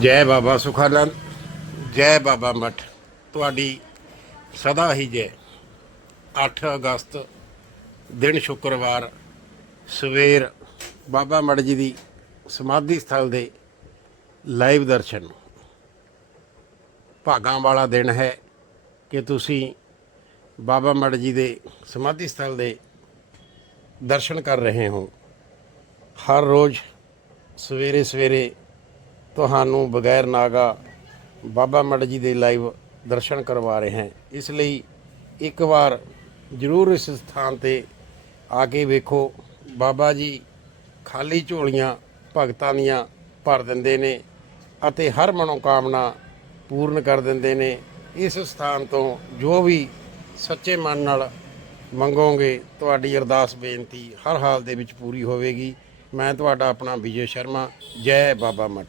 ਜੈ ਬਾਬਾ ਸੁਖਾਨੰਦ ਜੈ ਬਾਬਾ ਮਠ। ਤੁਹਾਡੀ ਸਦਾ ਹੀ ਜੈ। 8 ਅਗਸਤ ਦਿਨ ਸ਼ੁੱਕਰਵਾਰ, ਸਵੇਰ ਬਾਬਾ ਮੜ ਜੀ ਦੀ ਸਮਾਧੀ ਸਥਲ ਦੇ ਲਾਈਵ ਦਰਸ਼ਨ। ਭਾਗਾਂ ਵਾਲਾ ਦਿਨ ਹੈ ਕਿ ਤੁਸੀਂ ਬਾਬਾ ਮੜ ਜੀ ਦੇ ਸਮਾਧੀ ਸਥਲ ਦੇ ਦਰਸ਼ਨ ਕਰ ਰਹੇ ਹੋ। ਹਰ ਰੋਜ਼ ਸਵੇਰੇ ਸਵੇਰੇ ਤੁਹਾਨੂੰ ਬਗੈਰ ਨਾਗਾ ਬਾਬਾ ਮੜ ਜੀ ਦੇ ਲਾਈਵ ਦਰਸ਼ਨ ਕਰਵਾ ਰਹੇ ਹਾਂ। ਇਸ ਲਈ ਇੱਕ ਵਾਰ ਜ਼ਰੂਰ ਇਸ ਸਥਾਨ ਤੇ ਆ ਕੇ ਵੇਖੋ। ਬਾਬਾ ਜੀ ਖਾਲੀ ਝੋਲੀਆਂ ਭਗਤਾਂ ਦੀਆਂ ਭਰ ਦਿੰਦੇ ਨੇ ਅਤੇ ਹਰ ਮਨੋਕਾਮਨਾ ਪੂਰਨ ਕਰ ਦਿੰਦੇ ਨੇ। ਇਸ ਸਥਾਨ ਤੋਂ ਜੋ ਵੀ ਸੱਚੇ ਮਨ ਨਾਲ ਮੰਗੋਗੇ, ਤੁਹਾਡੀ ਅਰਦਾਸ ਬੇਨਤੀ ਹਰ ਹਾਲ ਦੇ ਵਿੱਚ ਪੂਰੀ ਹੋਵੇਗੀ। ਮੈਂ ਤੁਹਾਡਾ ਆਪਣਾ ਵਿਜੇ ਸ਼ਰਮਾ। ਜੈ ਬਾਬਾ ਮਠ